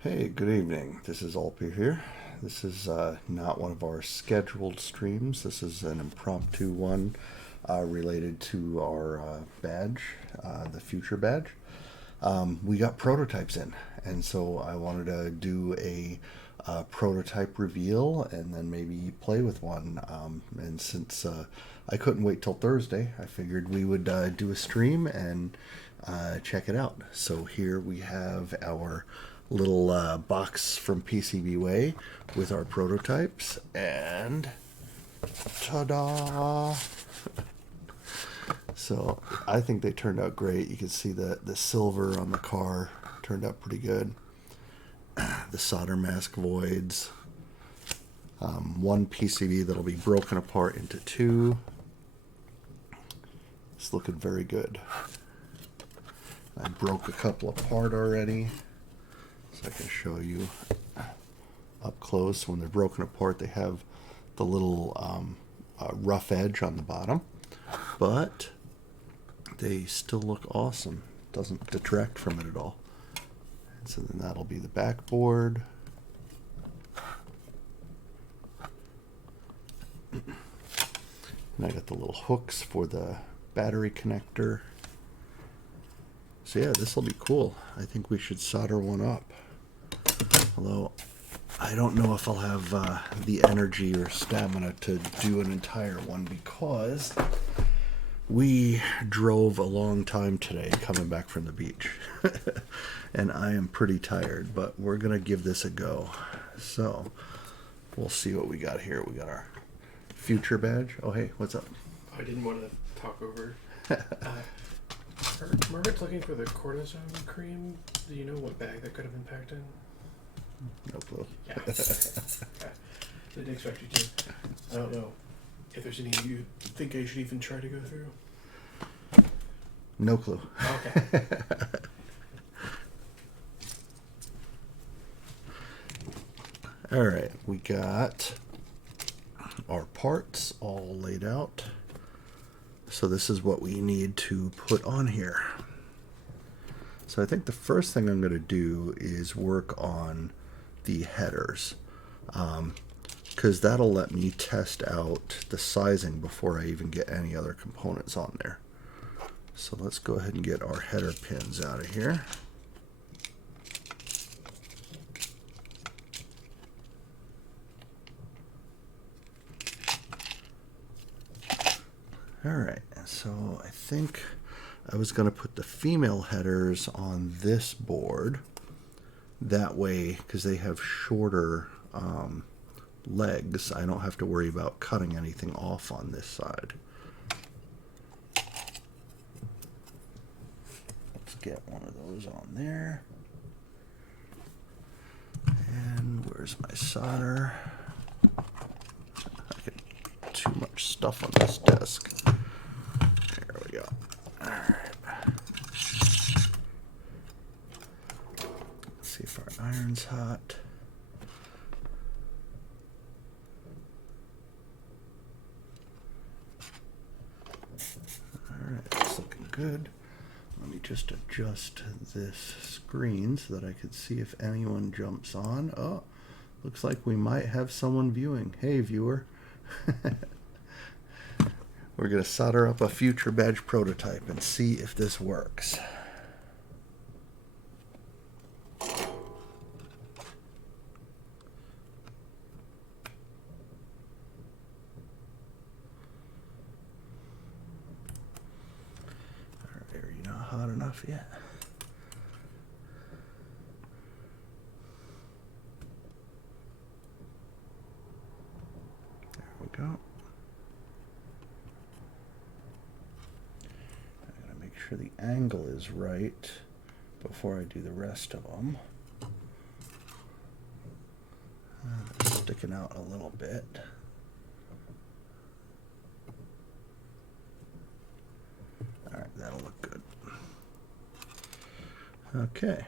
Hey, good evening. This is Alpi here. This is not one of our scheduled streams. This is an impromptu one related to our badge, the future badge. We got prototypes in, and so I wanted to do a prototype reveal and then maybe play with one. And since I couldn't wait till Thursday, I figured we would do a stream and check it out. So here we have our little box from PCB Way with our prototypes, and ta-da! So I think they turned out great. You can see the silver on the car turned out pretty good. The solder mask voids. One PCB that'll be broken apart into two. It's looking very good. I broke a couple apart already, so I can show you up close. When they're broken apart, they have the little rough edge on the bottom, but they still look awesome. Doesn't detract from it at all. And so then that'll be the backboard. And I got the little hooks for the battery connector. So yeah, this will be cool. I think we should solder one up. Although I don't know if I'll have the energy or stamina to do an entire one, because we drove a long time today coming back from the beach. And I am pretty tired, but we're going to give this a go. So we'll see what we got here. We got our future badge. Oh, hey, what's up? I didn't want to talk over. Margaret's looking for the cortisone cream. Do you know what bag that could have been packed in? No clue. Yeah. Didn't expect you to. I don't know if there's any you think I should even try to go through. No clue. Okay. All right, we got our parts all laid out. So this is what we need to put on here. So I think the first thing I'm going to do is work on the headers, because that'll let me test out the sizing before I even get any other components on there. So let's go ahead and get our header pins out of here. Alright, so I think I was going to put the female headers on this board. That way, because they have shorter legs, I don't have to worry about cutting anything off on this side. Let's get one of those on there. And where's my solder? I get too much stuff on this desk. There we go. All right. Let's see if our iron's hot. All right, it's looking good. Let me just adjust this screen so that I can see if anyone jumps on. Oh, looks like we might have someone viewing. Hey, viewer. We're going to solder up a future badge prototype and see if this works. Are you not hot enough yet? There we go. Make sure the angle is right before I do the rest of them. They're sticking out a little bit. All right, that'll look good. Okay.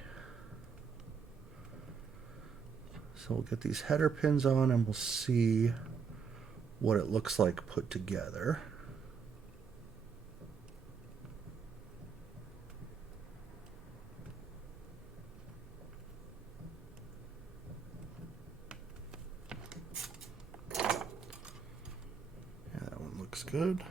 So we'll get these header pins on and we'll see what it looks like put together. looks good.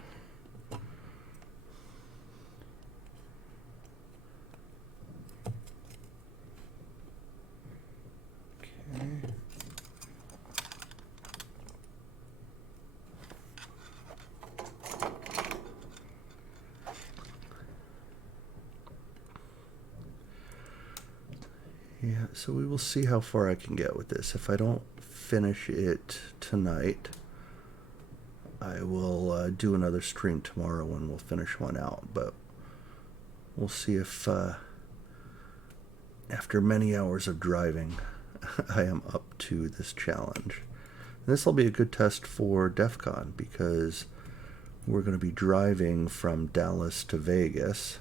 Okay. Yeah, so we will see how far I can get with this. If I don't finish it tonight, I will do another stream tomorrow and we'll finish one out. But we'll see if, after many hours of driving, I am up to this challenge. And this will be a good test for DEF CON because we're going to be driving from Dallas to Vegas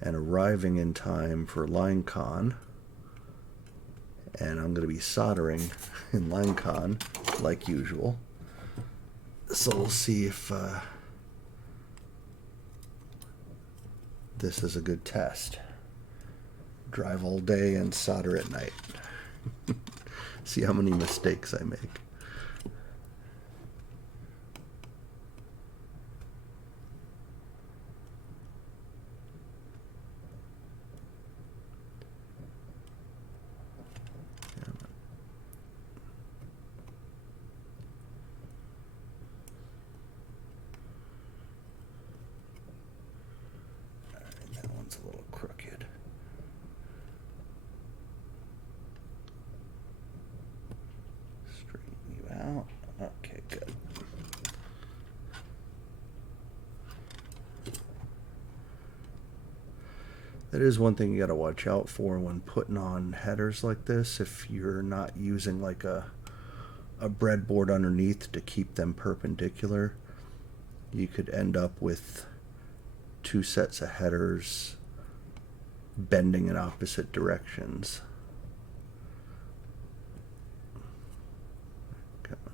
and arriving in time for LineCon. And I'm going to be soldering in LineCon like usual. So we'll see if this is a good test. Drive all day and solder at night. See how many mistakes I make. A little crooked. Straighten you out. Okay, good. That is one thing you got to watch out for when putting on headers like this. If you're not using like a breadboard underneath to keep them perpendicular, you could end up with two sets of headers bending in opposite directions. Come on.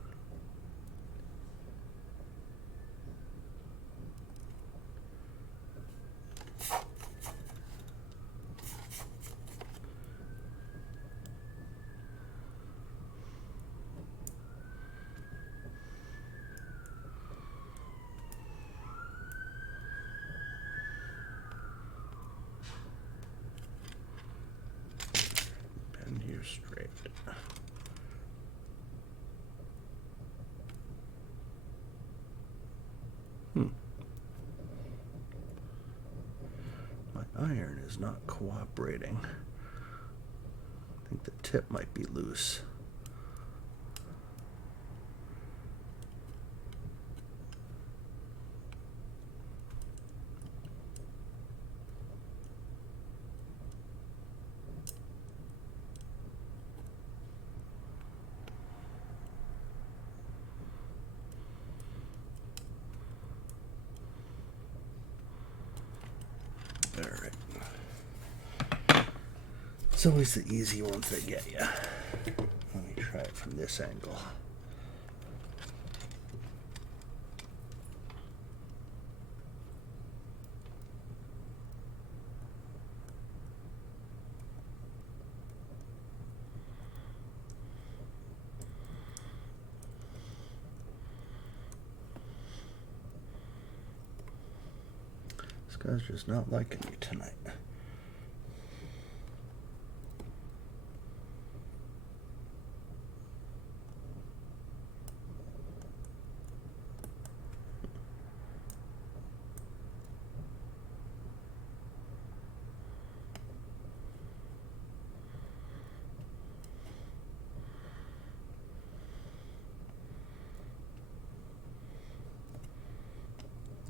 Straight. My iron is not cooperating. I think the tip might be loose. Alright. It's always the easy ones that get you. Let me try it from this angle. This guy's just not liking me tonight.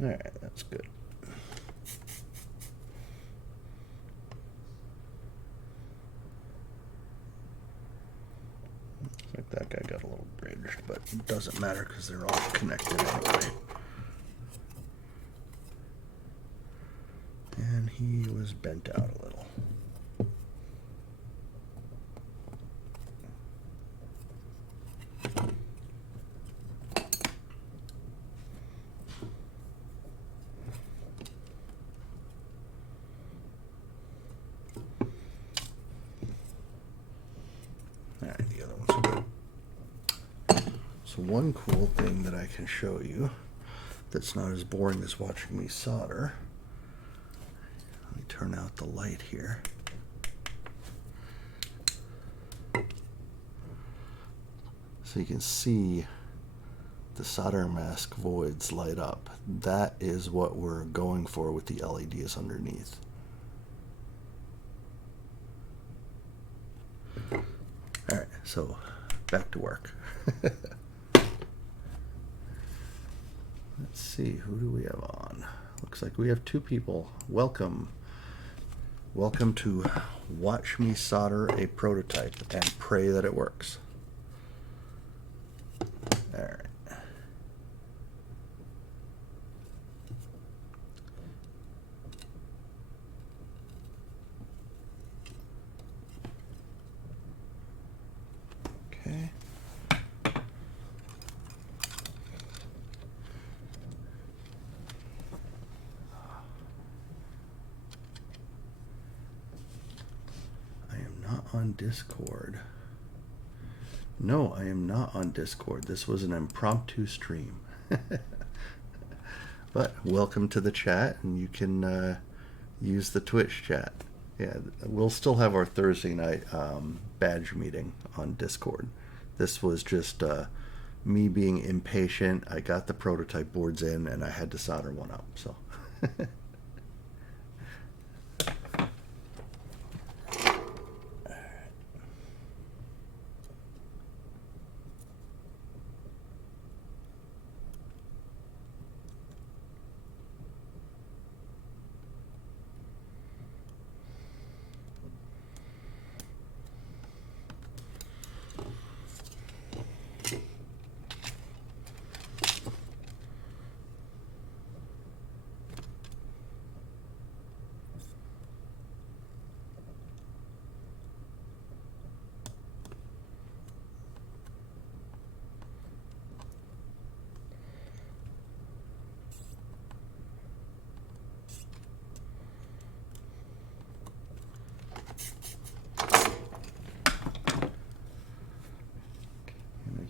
Alright, that's good. Looks like that guy got a little bridged, but it doesn't matter because they're all connected anyway. And he was bent out a little. Alright, the other one's good. So one cool thing that I can show you, that's not as boring as watching me solder. Let me turn out the light here. So you can see the solder mask voids light up. That is what we're going for with the LEDs underneath. Alright, so back to work. Let's see, who do we have on? Looks like we have 2 people. Welcome. Welcome to watch me solder a prototype and pray that it works. Alright. Okay. I am not on Discord. No, I am not on Discord. This was an impromptu stream. But welcome to the chat, and you can use the Twitch chat. Yeah, we'll still have our Thursday night badge meeting on Discord. This was just me being impatient. I got the prototype boards in, and I had to solder one up. So.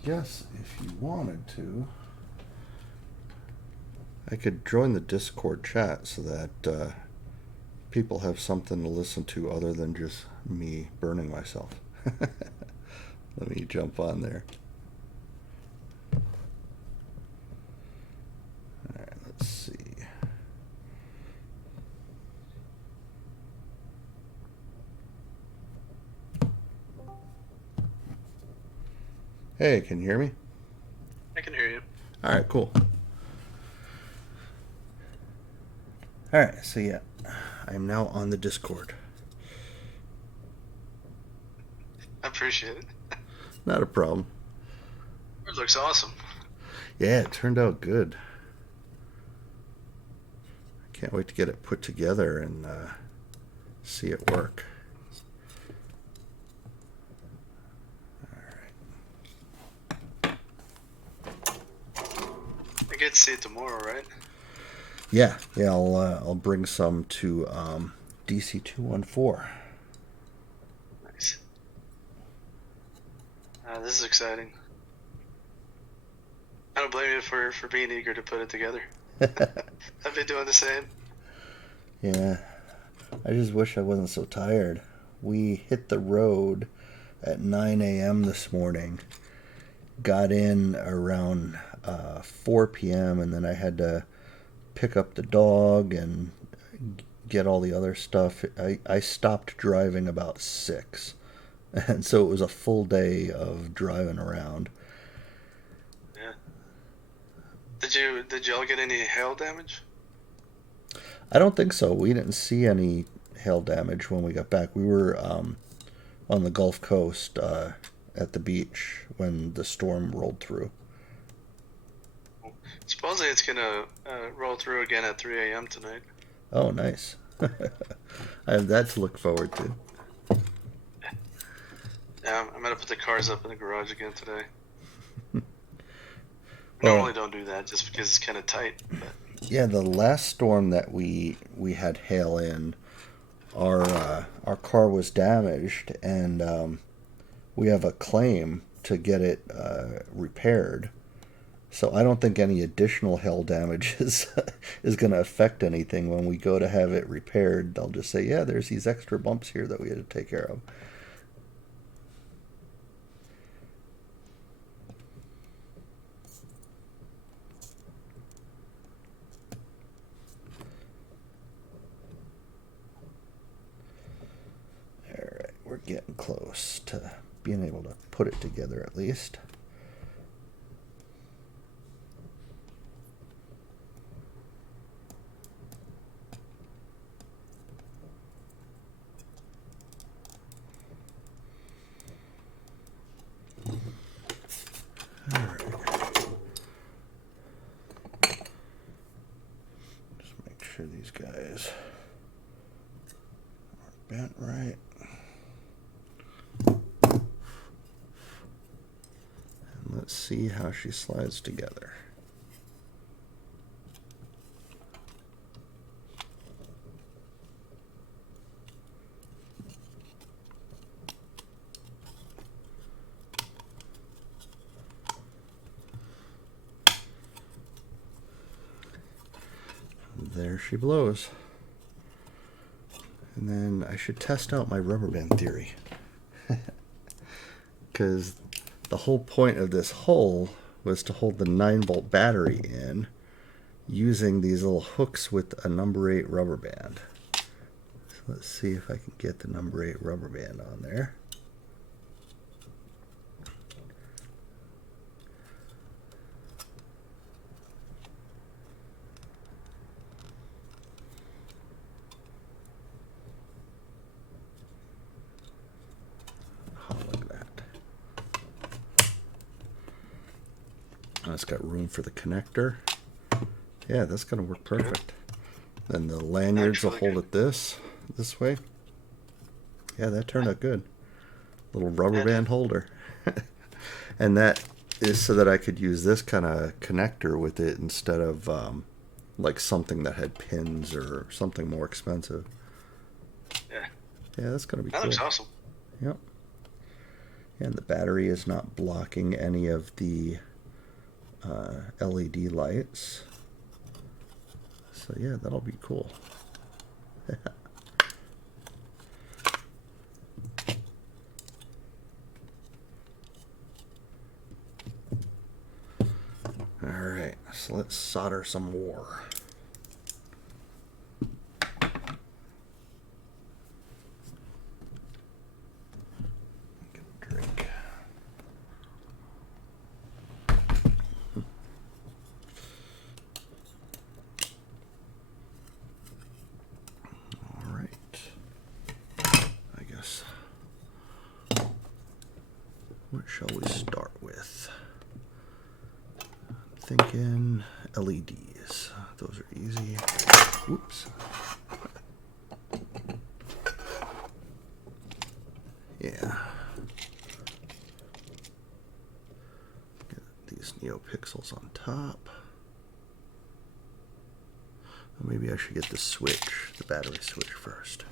Yes, if you wanted to, I could join the Discord chat so that people have something to listen to other than just me burning myself. Let me jump on there. Alright, let's see. Hey, can you hear me? I can hear you. All right, cool. All right, so yeah, I am now on the Discord. I appreciate it. Not a problem. It looks awesome. Yeah, it turned out good. I can't wait to get it put together and see it work. I get to see it tomorrow, right? Yeah, I'll bring some to DC 214. Nice. This is exciting. I don't blame you for being eager to put it together. I've been doing the same. Yeah, I just wish I wasn't so tired. We hit the road at 9 a.m. this morning, got in around 4 p.m., and then I had to pick up the dog and get all the other stuff. I stopped driving about 6, and so it was a full day of driving around. Yeah. Did y'all get any hail damage? I don't think so. We didn't see any hail damage when we got back. We were on the Gulf Coast at the beach when the storm rolled through. Supposedly it's gonna roll through again at 3 a.m. tonight. Oh, nice. I have that to look forward to. Yeah, I'm gonna put the cars up in the garage again today. Well, Normally don't do that just because it's kind of tight. But. Yeah, the last storm that we had hail in, our car was damaged, and we have a claim to get it repaired. So I don't think any additional hail damage is going to affect anything when we go to have it repaired. They'll just say, yeah, there's these extra bumps here that we had to take care of. Alright, we're getting close to being able to put it together at least. These guys are bent right. And let's see how she slides together. There she blows. And then I should test out my rubber band theory. Because the whole point of this hole was to hold the 9-volt battery in using these little hooks with a number 8 rubber band. So let's see if I can get the number 8 rubber band on there. It's got room for the connector. Yeah, that's going to work perfect. Then the lanyards will hold it this way. Yeah, that turned out good. Little rubber band holder. And that is so that I could use this kind of connector with it instead of like something that had pins or something more expensive. Yeah. Yeah, that's going to be cool. That looks awesome. Yep. And the battery is not blocking any of the LED lights. So yeah, that'll be cool. Alright, so let's solder some more. Get a drink. What shall we start with? I'm thinking LEDs. Those are easy. Oops. Yeah. Get these NeoPixels on top. Maybe I should get the switch, the battery switch first.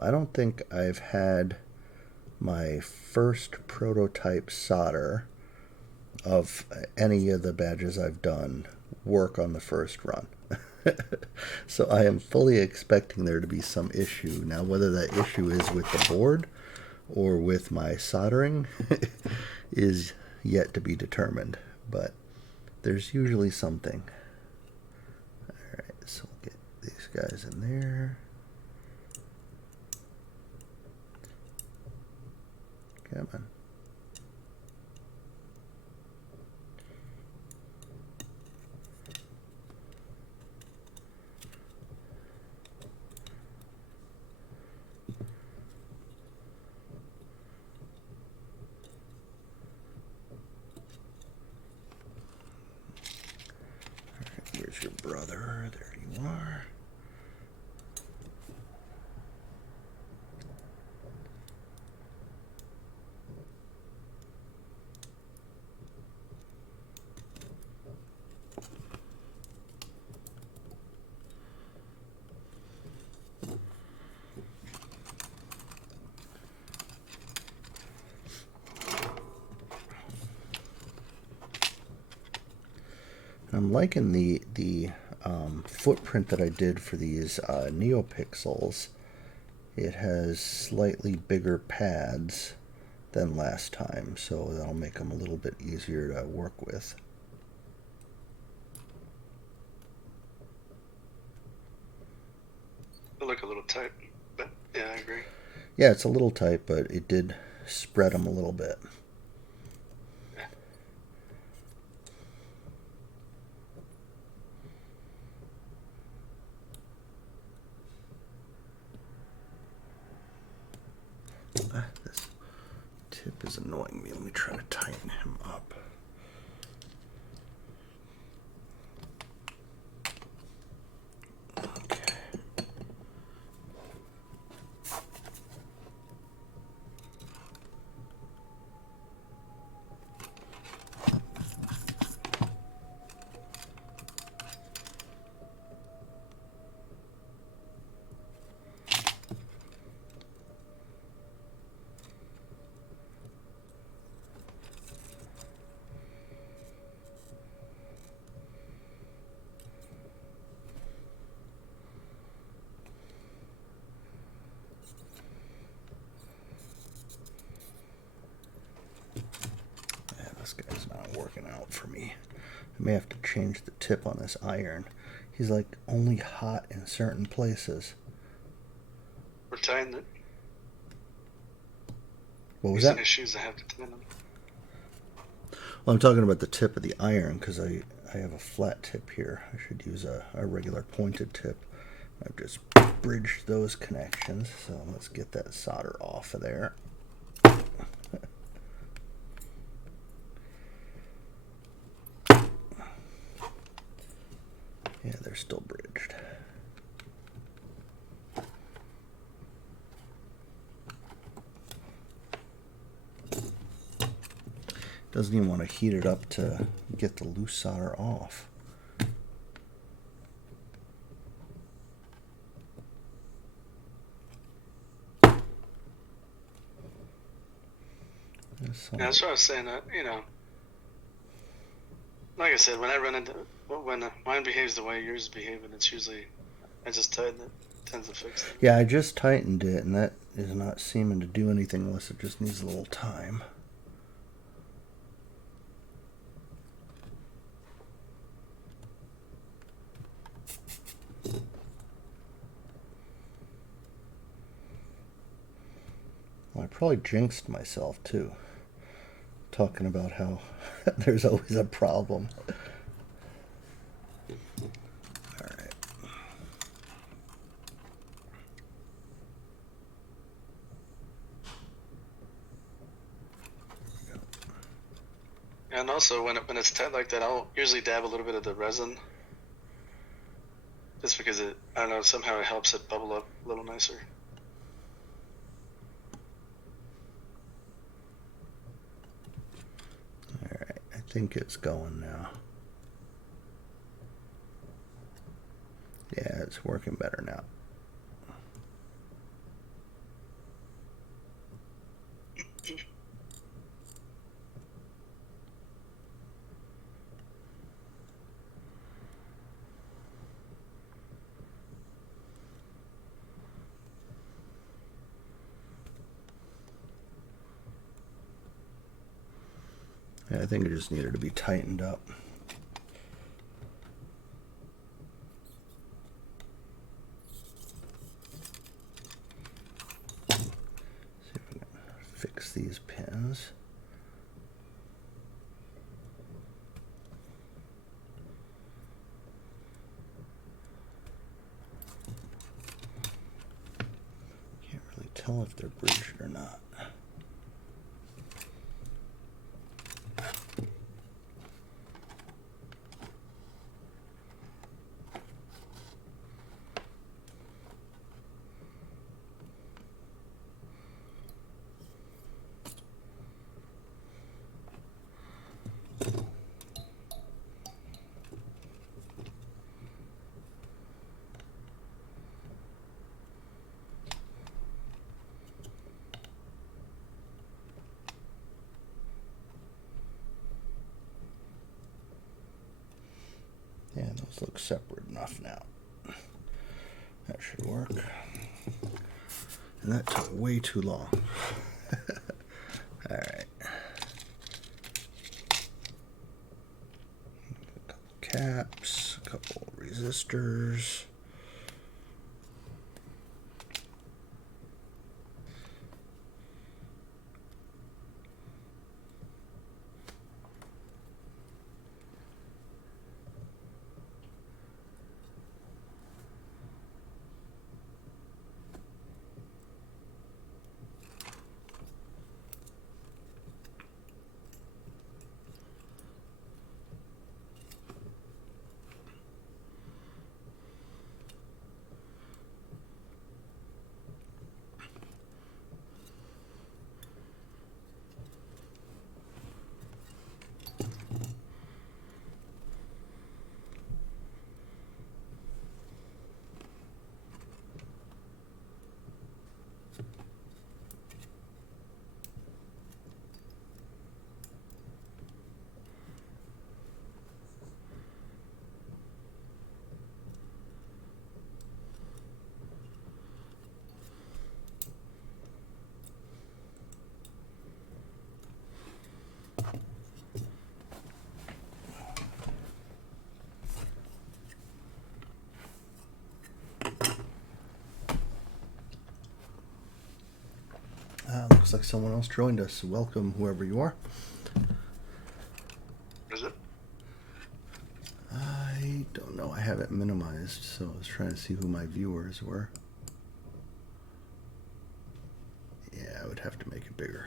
I don't think I've had my first prototype solder of any of the badges I've done work on the first run. So I am fully expecting there to be some issue. Now, whether that issue is with the board or with my soldering is yet to be determined, but there's usually something. Alright, so we'll get these guys in there. Come on. All right, where's your brother? There you are. I'm liking the footprint that I did for these NeoPixels. It has slightly bigger pads than last time, so that'll make them a little bit easier to work with. They look a little tight, but yeah, I agree. Yeah, it's a little tight, but it did spread them a little bit. This tip is annoying me. Let me try to tighten him up. Okay. This guy's not working out for me. I may have to change the tip on this iron. He's like only hot in certain places. We're tying it. What was Using that? his shoes, I have to tie them. Well, I'm talking about the tip of the iron because I have a flat tip here. I should use a regular pointed tip. I've just bridged those connections, so let's get that solder off of there. Yeah, they're still bridged. Doesn't even want to heat it up to get the loose solder off. Yeah, that's what I was saying. Like I said, when I run into when mine behaves the way yours is behaving, it's usually I just tighten it. Tends to fix it. Yeah, I just tightened it, and that is not seeming to do anything unless it just needs a little time. Well, I probably jinxed myself too, talking about how there's always a problem. All right. And also, when it's tight like that, I'll usually dab a little bit of the resin, just because I don't know, somehow it helps it bubble up a little nicer. All right, I think it's going now. Yeah, it's working better now. Yeah, I think it just needed to be tightened up. See if we can fix these pins. Can't really tell if they're bridged or not. Those look separate enough now. That should work. And that took way too long. All right. A couple caps, a couple resistors. Looks like someone else joined us. Welcome, whoever you are. Is it? I don't know. I have it minimized, so I was trying to see who my viewers were. Yeah, I would have to make it bigger.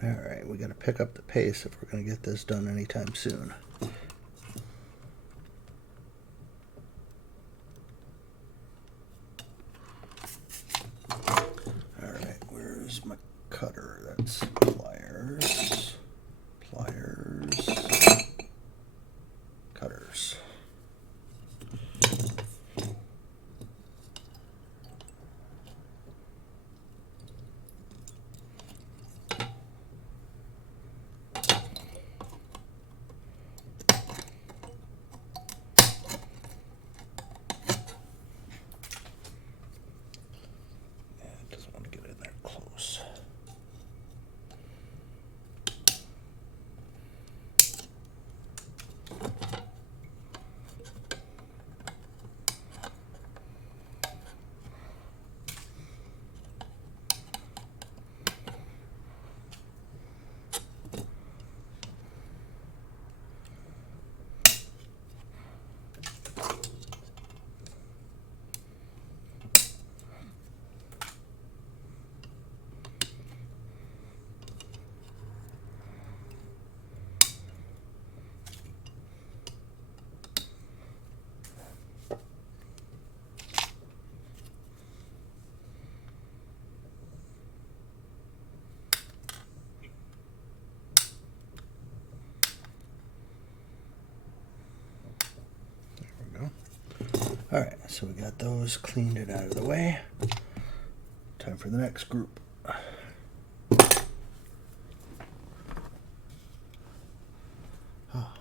All right, we got to pick up the pace if we're going to get this done anytime soon. All right, where's my cutter? That's pliers, cutters. All right, so we got those cleaned and out of the way. Time for the next group. Oh.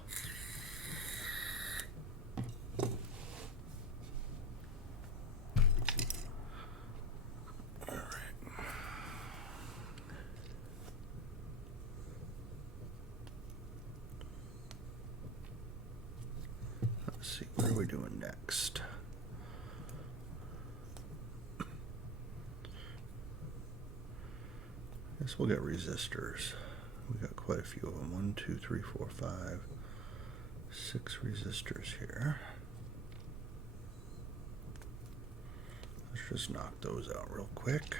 Let's see, what are we doing next? Guess we'll get resistors. We got quite a few of them. 1, 2, 3, 4, 5, 6 resistors here. Let's just knock those out real quick.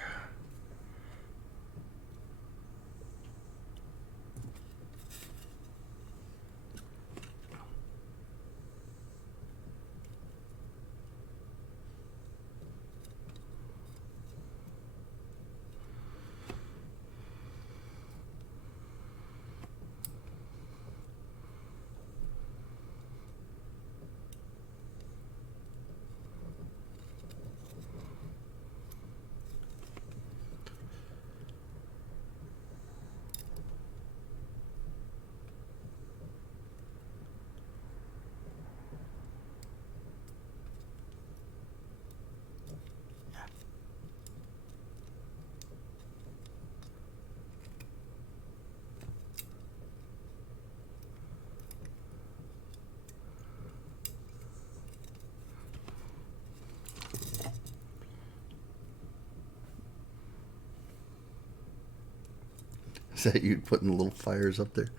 Is that you putting the little fires up there?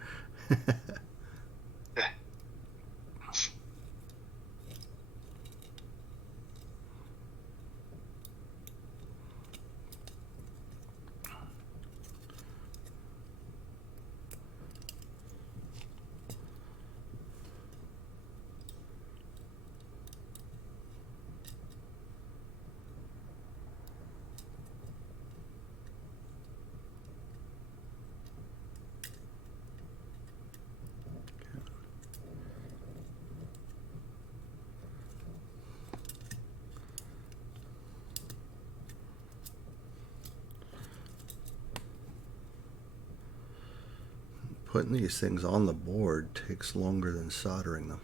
Putting these things on the board takes longer than soldering them.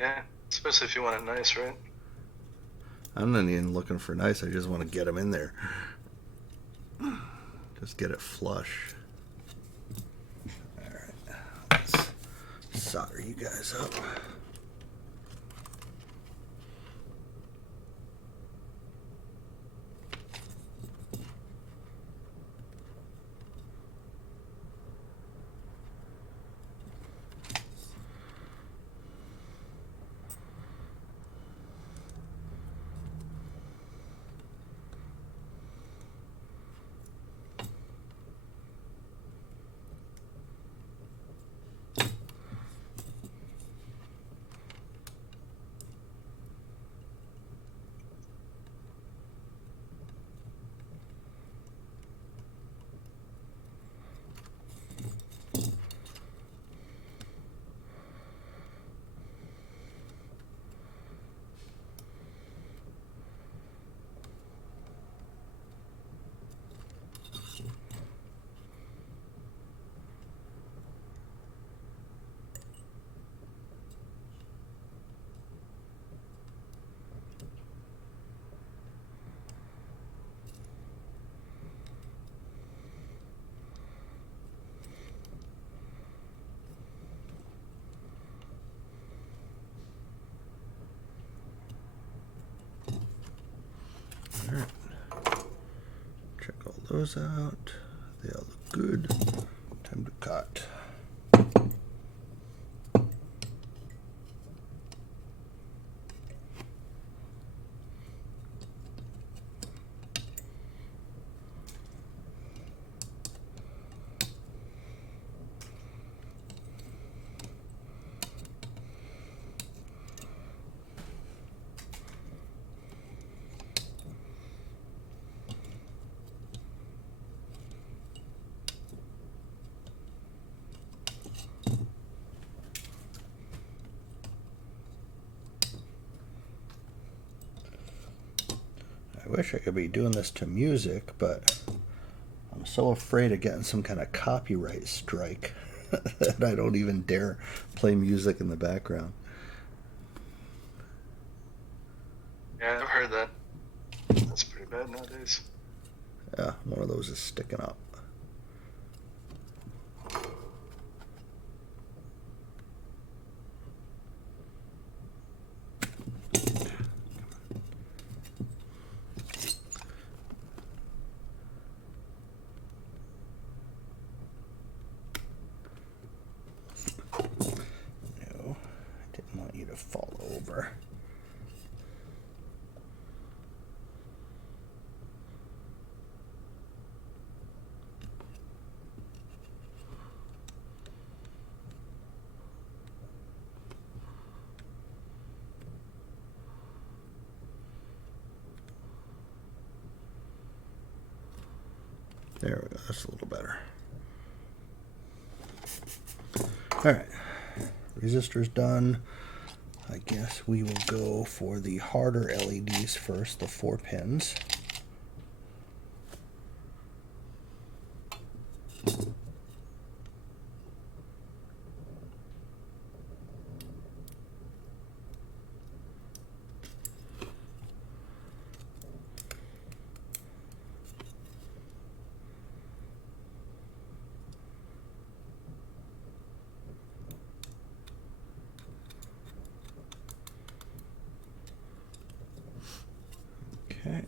Yeah, especially if you want it nice, right? I'm not even looking for nice. I just want to get them in there. Just get it flush. Alright, let's solder you guys up. Alright. Check all those out. They all look good. Time to cut. I wish I could be doing this to music, but I'm so afraid of getting some kind of copyright strike that I don't even dare play music in the background. Yeah, I've heard that. That's pretty bad nowadays. Yeah, one of those is sticking up. to fall over. There we go, that's a little better. Alright, resistor's done. I guess we will go for the harder LEDs first, the 4 pins. Okay.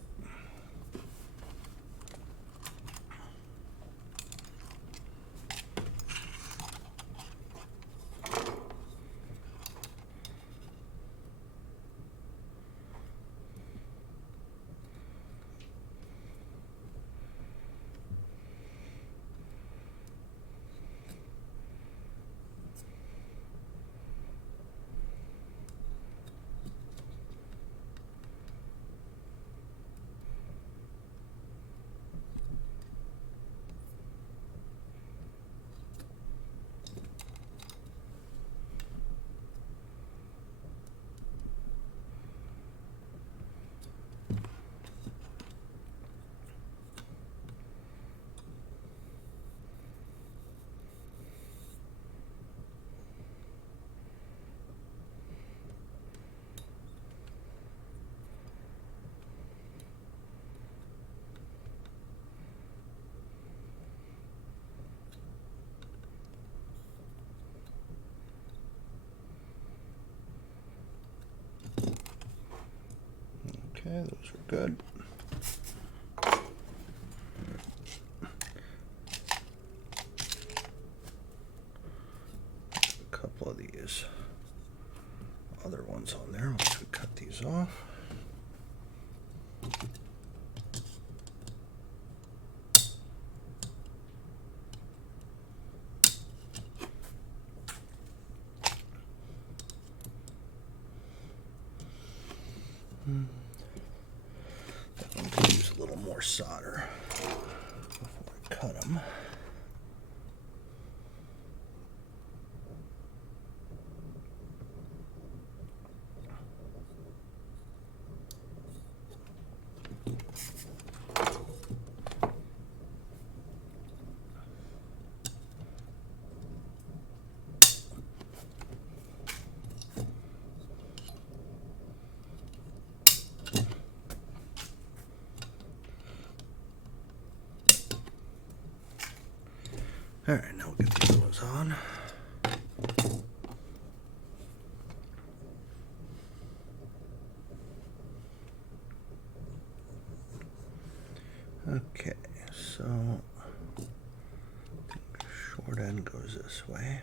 Okay, those are good. A couple of these other ones on there once we cut these off. That one could use a little more solder before I cut them. All right, now we'll get these ones on. Okay, so short end goes this way.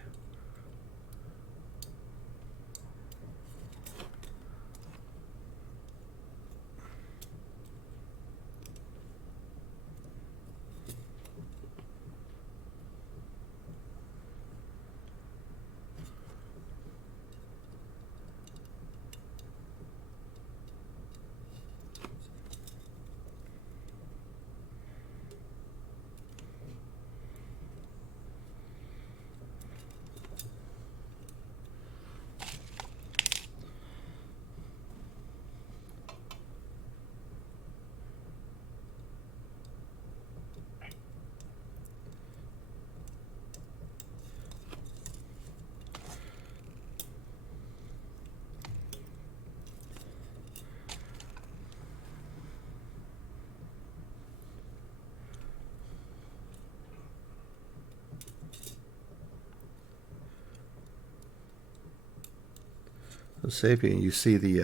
So Sapien, you see the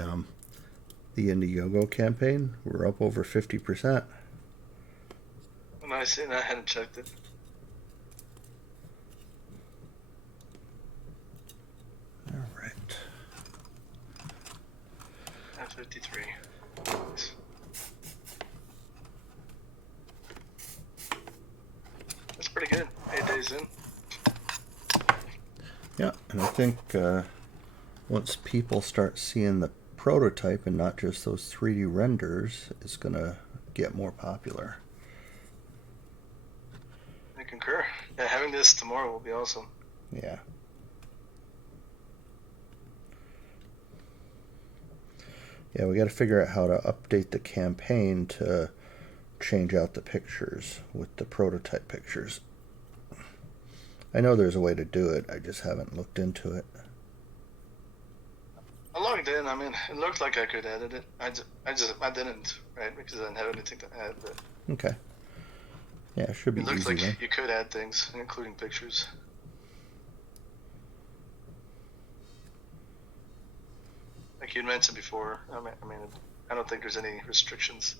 Indiegogo campaign? We're up over 50%. When I seen I hadn't checked it. All right. 53. That's pretty good. 8 days in. Yeah, and I think once people start seeing the prototype and not just those 3D renders, it's going to get more popular. I concur. Yeah, having this tomorrow will be awesome. Yeah. Yeah, we got to figure out how to update the campaign to change out the pictures with the prototype pictures. I know there's a way to do it. I just haven't looked into it. I logged in. I mean, it looked like I could edit it. I didn't, right? Because I didn't have anything to add. But Okay. Yeah, it should be it looks easy like then. you could add things, including pictures. Like you mentioned before. I mean, I don't think there's any restrictions.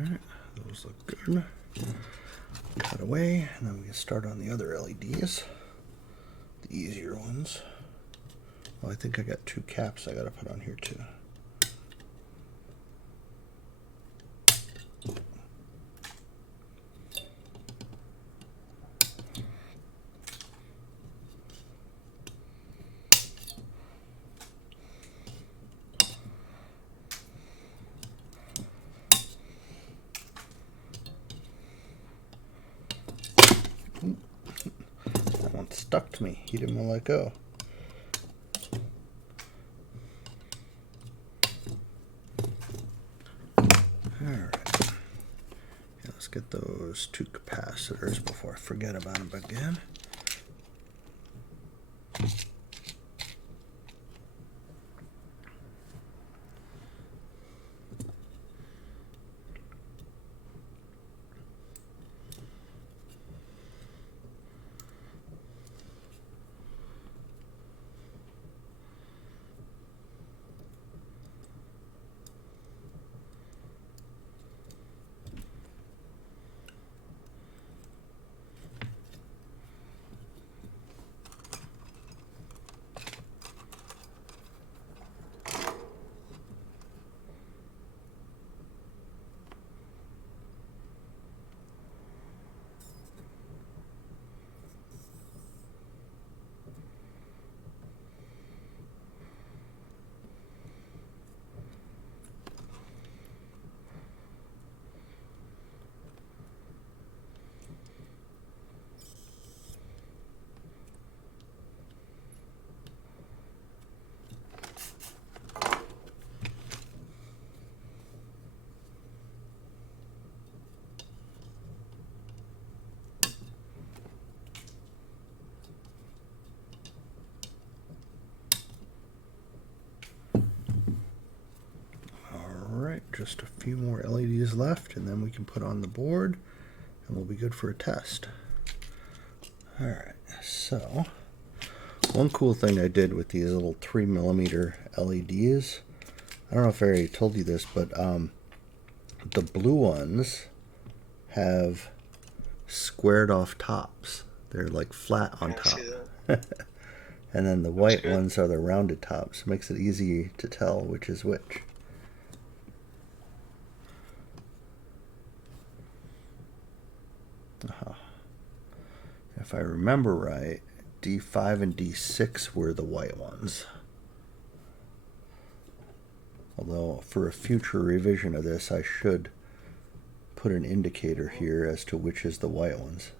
Alright, those look good. Cut away, and then we can start on the other LEDs. The easier ones. Well, I think I got 2 caps I gotta put on here too. That one stuck to me. He didn't want to let go. Alright. Yeah, let's get those 2 capacitors before I forget about them again. Alright, just a few more LEDs left, and then we can put on the board, and we'll be good for a test. Alright, so one cool thing I did with these little 3mm LEDs, I don't know if I already told you this, but the blue ones have squared off tops. They're like flat on top. And then the white ones are the rounded tops. It makes it easy to tell which is which. If I remember right, D5 and D6 were the white ones. Although for a future revision of this, I should put an indicator here as to which is the white ones.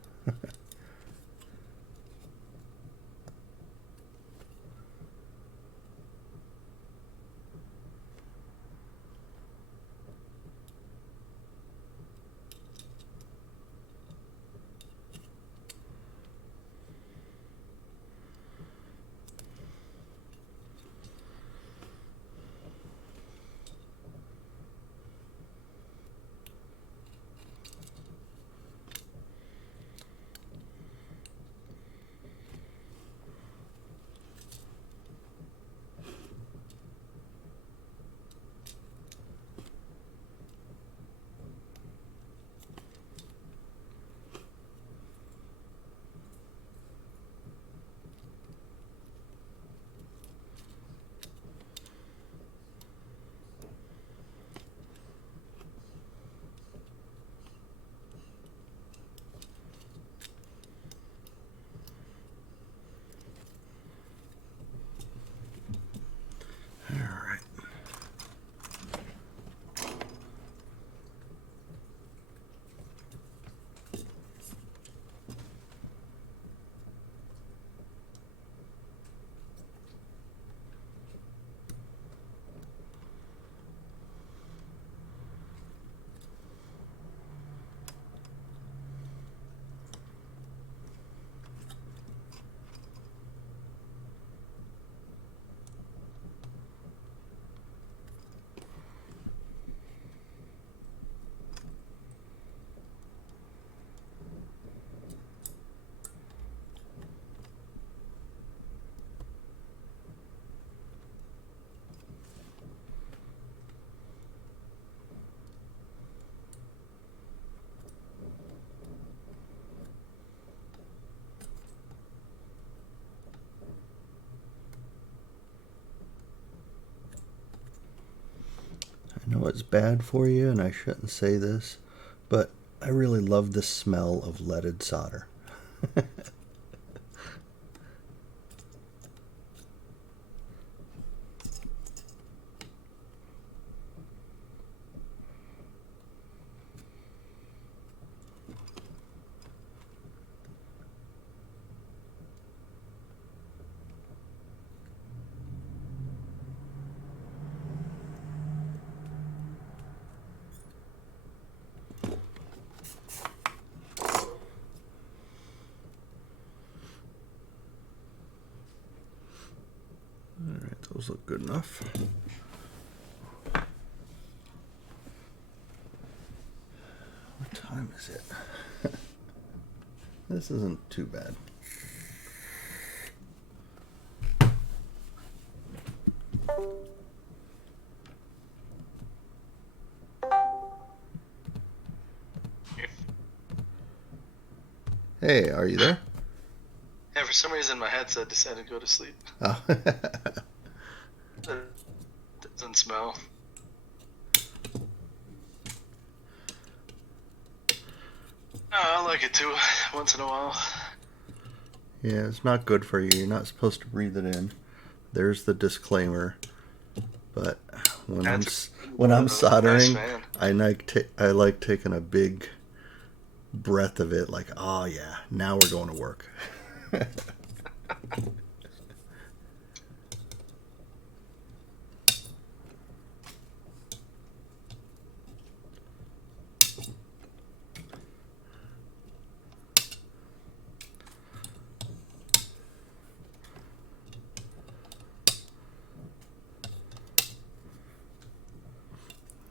I know it's bad for you, and I shouldn't say this, but I really love the smell of leaded solder. Alright, those look good enough. What time is it? This isn't too bad. Hey, are you there? Yeah, for some reason my headset decided to go to sleep. Oh. It doesn't smell. Oh, I like it too, once in a while. Yeah, it's not good for you. You're not supposed to breathe it in. There's the disclaimer. But when I'm soldering, nice I like taking a big breath of it, like, oh yeah, now we're going to work.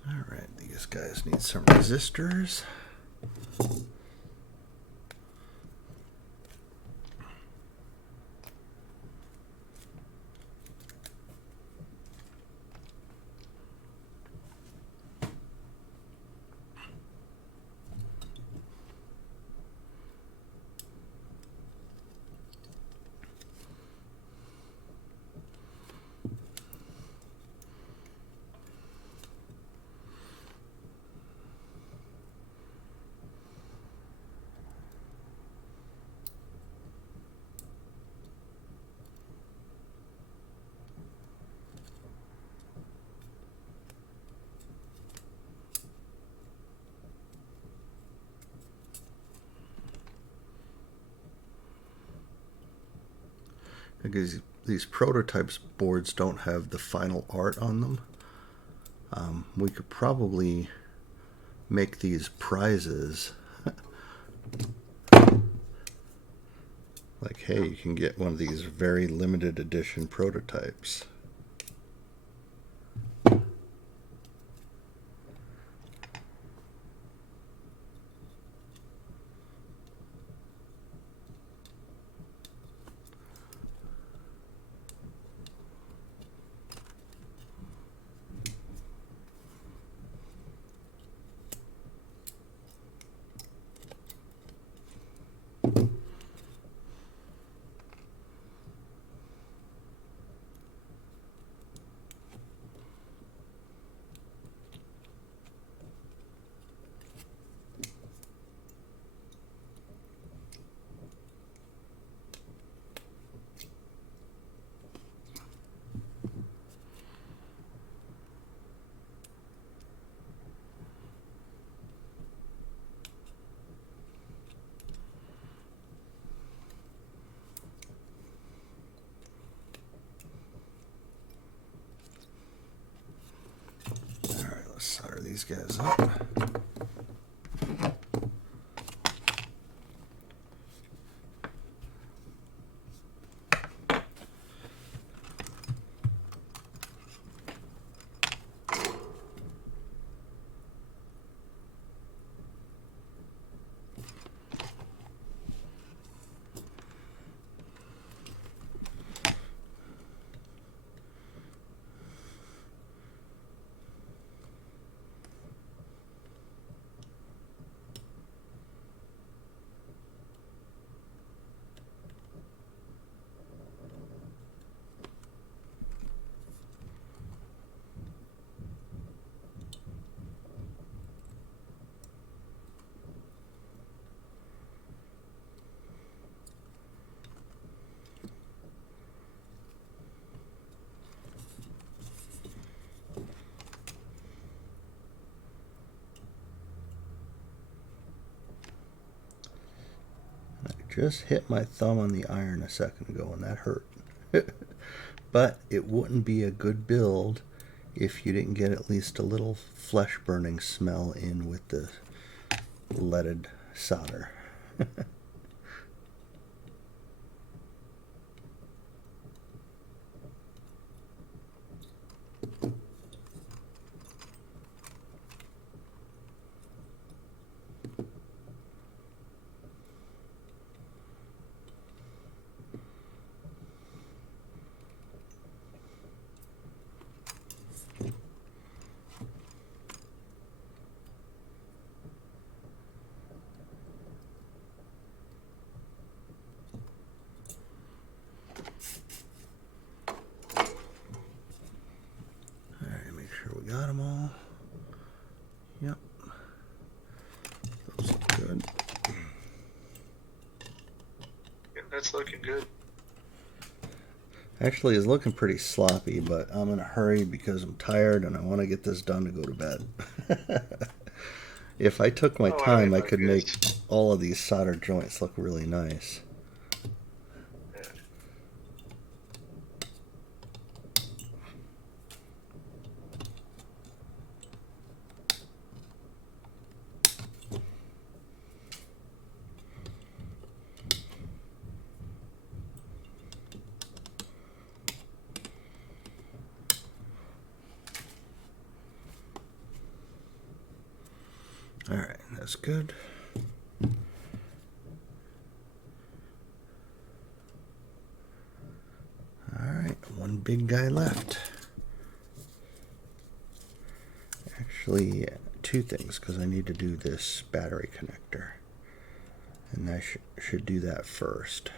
Alright, these guys need some resistors. because these prototypes boards don't have the final art on them. We could probably make these prizes. Like, hey, you can get one of these very limited edition prototypes. Let's solder these guys up. Just hit my thumb on the iron a second ago and that hurt. But it wouldn't be a good build if you didn't get at least a little flesh burning smell in with the leaded solder. Got them all. Yep. Those look good. Yeah, that's looking good. Actually, it's looking pretty sloppy, but I'm in a hurry because I'm tired and I want to get this done to go to bed. If I took my time, I could make all of these solder joints look really nice. Alright, that's good. Alright, one big guy left. Actually, two things, because I need to do this battery connector. And I should do that first.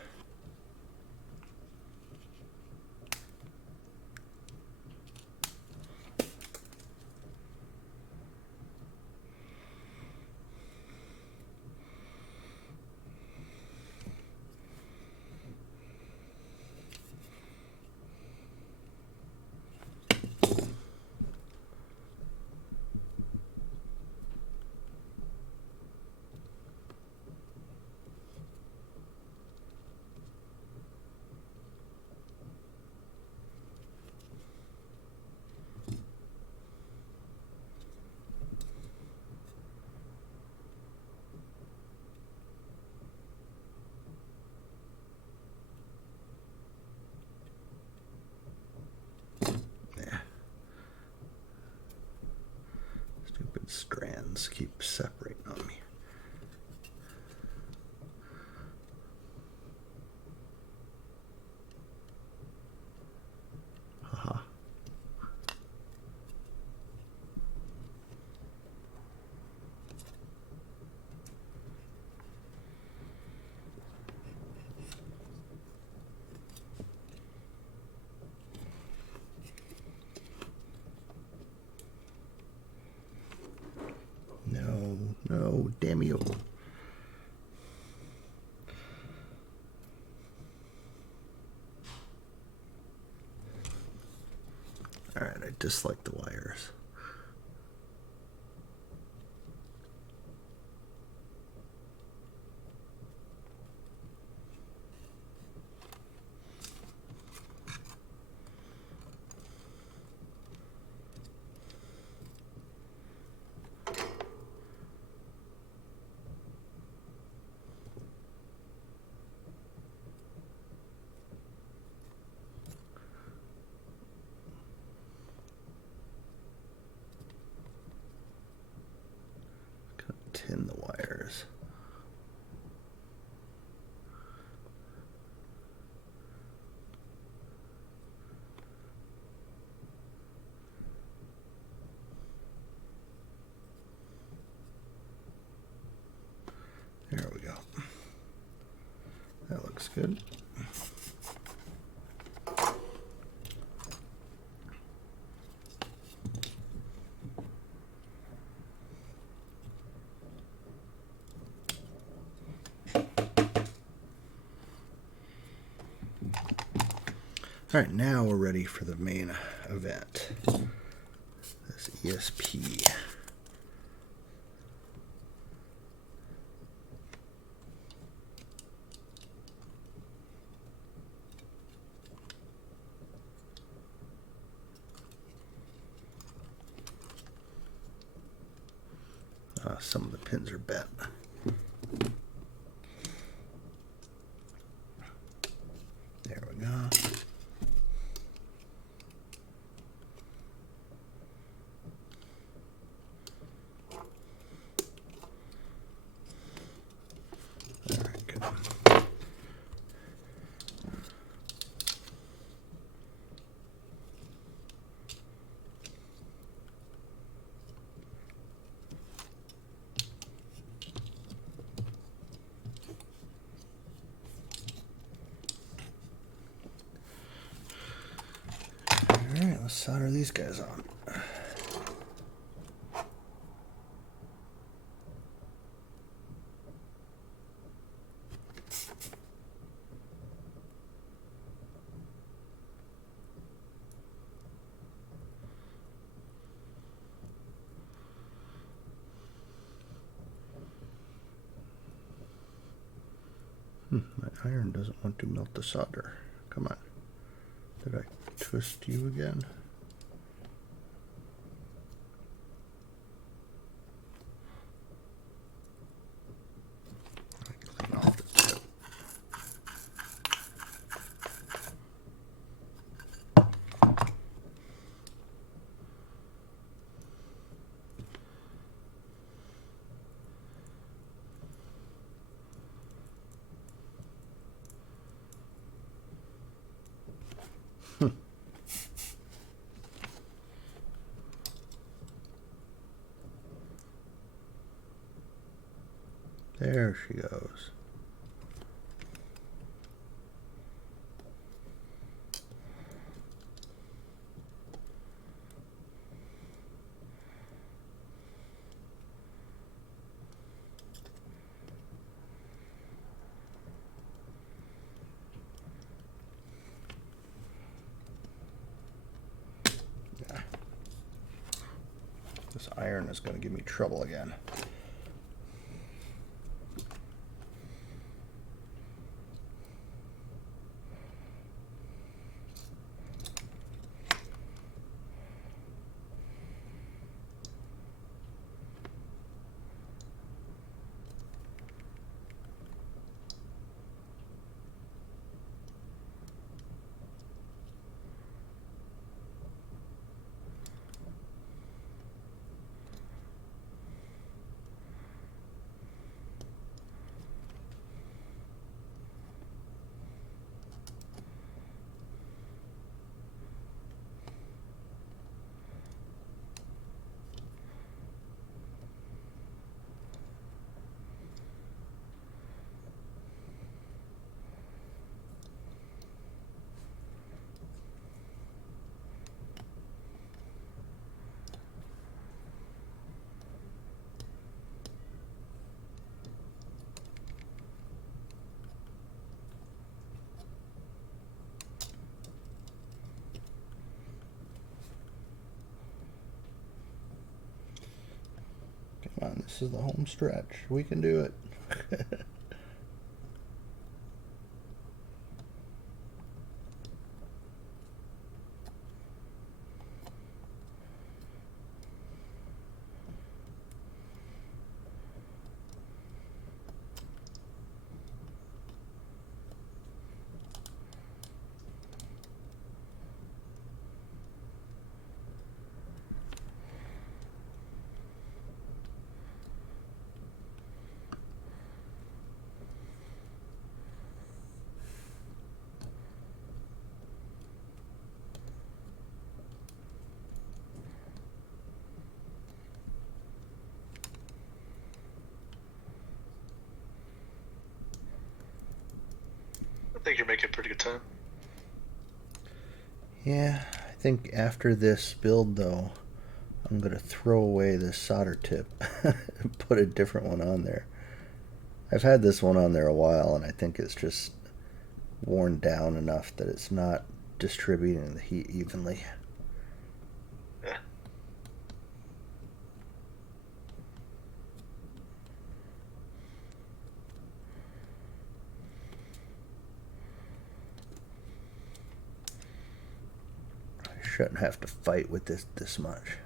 strands keep separating on me. Haha. No, damn you. Alright, I dislike the wires. Tin the wires. There we go. That looks good. All right, now we're ready for the main event. This ESP. Some of the pins are bent. There we go. All right, good. All right, let's solder these guys on. My iron doesn't want to melt the solder. Come on. Did I twist you again? Clean off the tip. There she goes. Yeah. This iron is going to give me trouble again. on. This is the home stretch. We can do it. I think you're making pretty good time. Yeah, I think after this build, though, I'm going to throw away this solder tip and put a different one on there. I've had this one on there a while, and I think it's just worn down enough that it's not distributing the heat evenly. Yeah. I shouldn't have to fight with this much.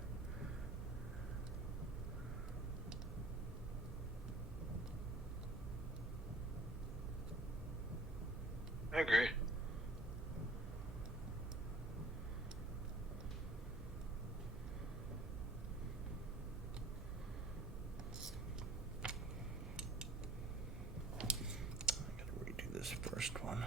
I agree. I gotta redo this first one.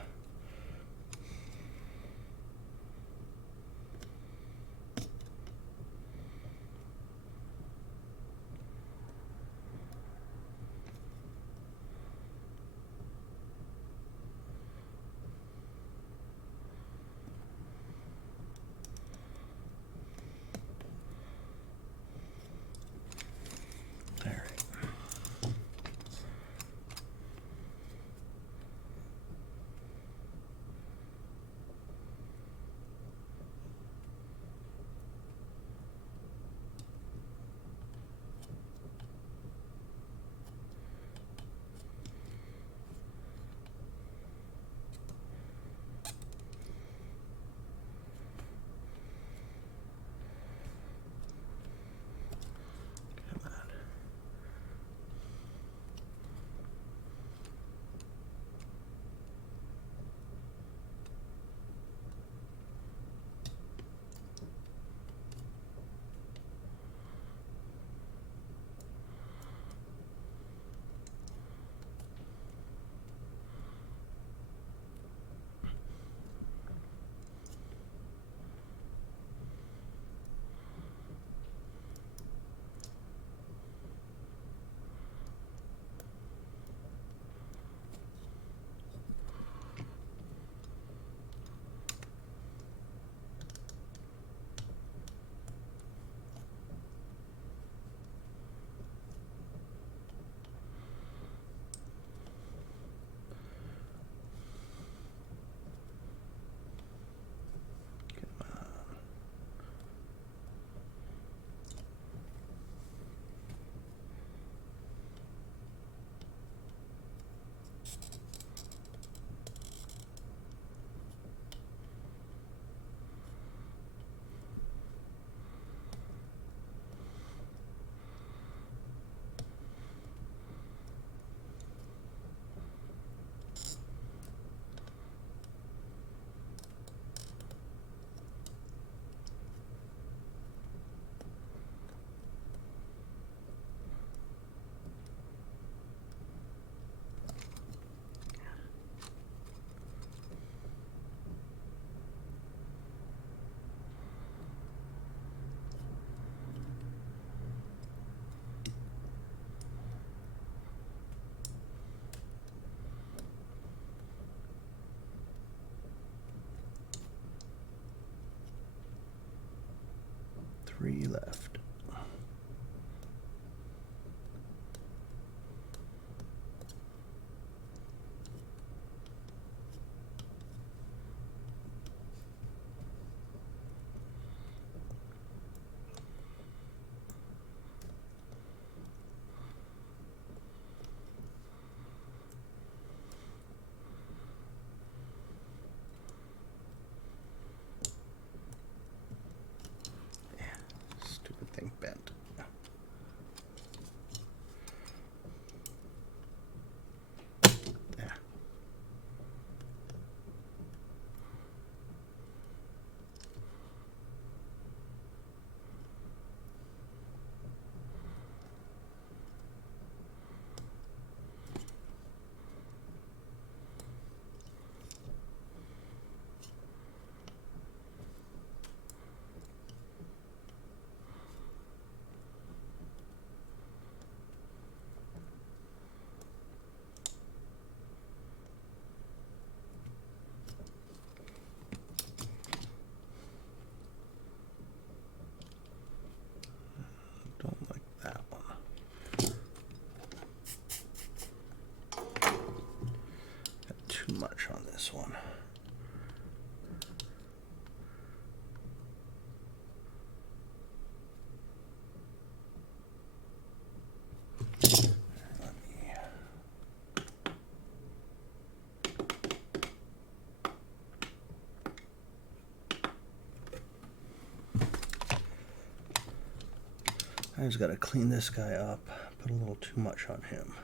Three left. this one. I just got to clean this guy up. Put a little too much on him.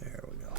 There we go.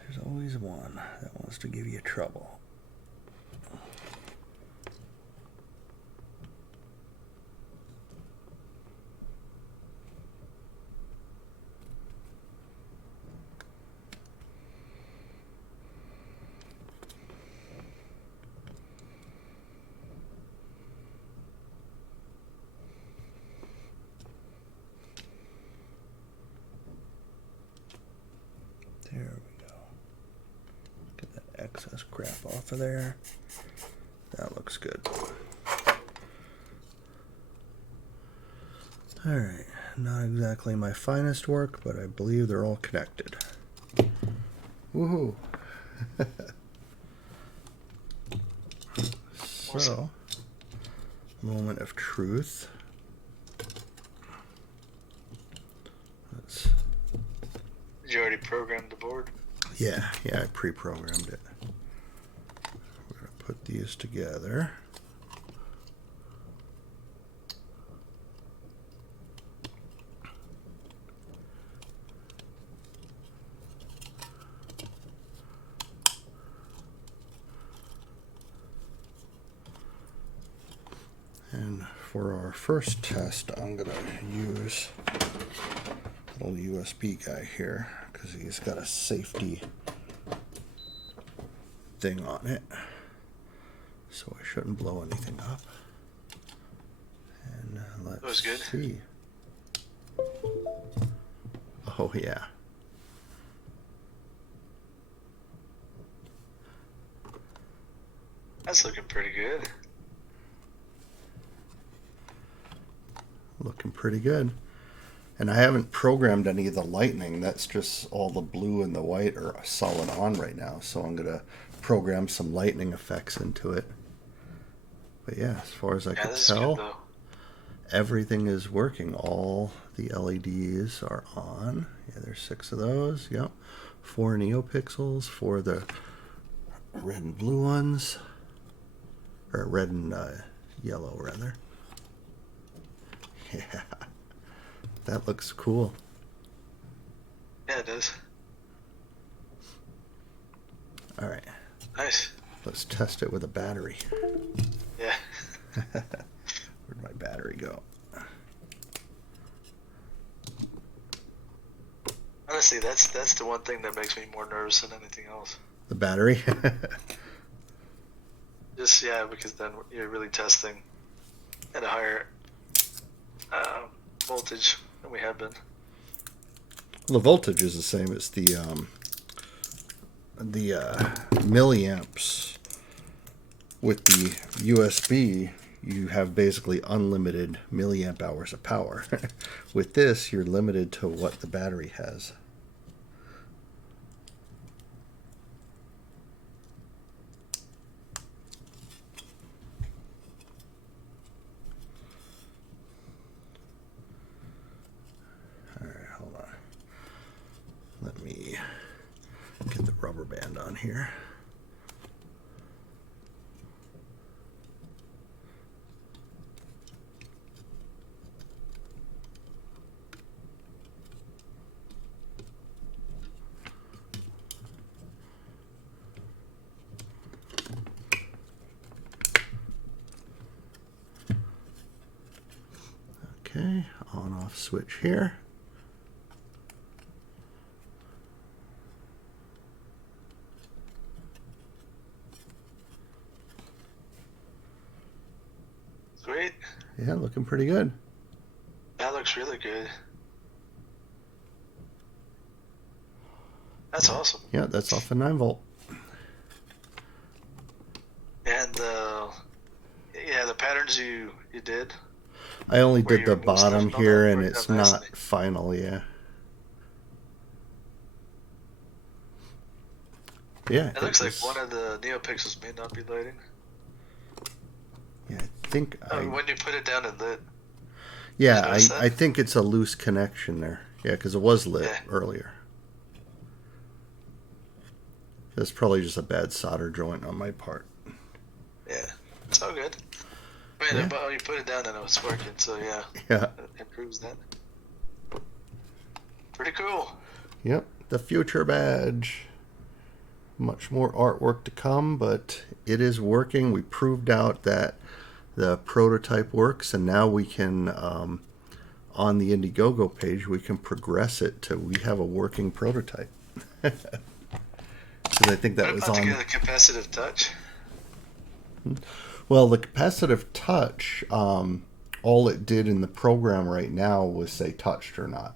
There's always one that wants to give you trouble. There we go. Get that excess crap off of there. That looks good. Alright, not exactly my finest work, but I believe they're all connected. Woohoo! So, moment of truth. Let's. Did you already programmed the board? Yeah, I pre-programmed it. We're gonna put these together. And for our first test, I'm gonna use a little USB guy here because he's got a safety thing on it, so I shouldn't blow anything up. And let's That was good. see. Oh yeah. That's looking pretty good. Looking pretty good. And I haven't programmed any of the lightning. That's just all the blue and the white are solid on right now. So I'm going to program some lightning effects into it. But yeah, as far as I could tell, everything is working. All the LEDs are on. Yeah, there's 6 of those. Yep. 4 neopixels for the red and blue ones. Or red and yellow, rather. Yeah. That looks cool. Yeah, it does. All right. Nice. Let's test it with a battery. Yeah. Where'd my battery go? Honestly, that's the one thing that makes me more nervous than anything else. The battery? Just, yeah, because then you're really testing at a higher voltage than we have been. The voltage is the same. It's the milliamps. With the USB, you have basically unlimited milliamp hours of power. With this, you're limited to what the battery has. All right, hold on. Let me get the rubber band here. Okay, on off switch here. Sweet. Yeah, looking pretty good. That looks really good. That's awesome. Yeah, that's off the 9 volt. And the patterns you did. I only Where did you the remove bottom stuff and all here, that, and worked it's out not nicely. final, yeah. Yeah, It looks like was- one of the NeoPixels may not be lighting. Yeah, I think When you put it down and lit. Yeah, notice that? I think it's a loose connection there. Yeah, because it was lit Yeah. earlier. It's probably just a bad solder joint on my part. Yeah, it's all good. I mean, but you put it down and it was working, so yeah, Yeah. it improves that. Pretty cool. Yep, the future badge. Much more artwork to come, but it is working. We proved out that the prototype works, and now we can, on the Indiegogo page, we can progress it to we have a working prototype. Because I think that What was about to on. get a capacitive touch? Well, the capacitive touch, all it did in the program right now was say touched or not.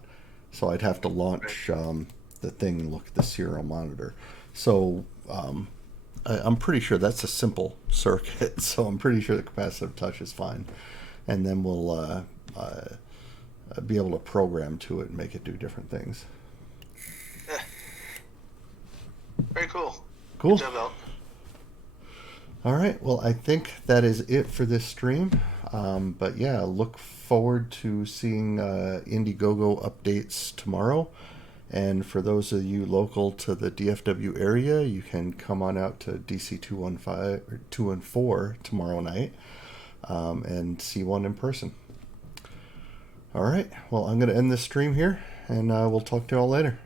So I'd have to launch the thing and look at the serial monitor. So I'm pretty sure that's a simple circuit. So I'm pretty sure the capacitive touch is fine. And then we'll be able to program to it and make it do different things. Yeah. Very cool. Cool. Good job, Al. All right. Well, I think that is it for this stream. But yeah, look forward to seeing Indiegogo updates tomorrow. And for those of you local to the DFW area, you can come on out to DC 215 or 214 tomorrow night and see one in person. All right. Well, I'm going to end this stream here, and we'll talk to you all later.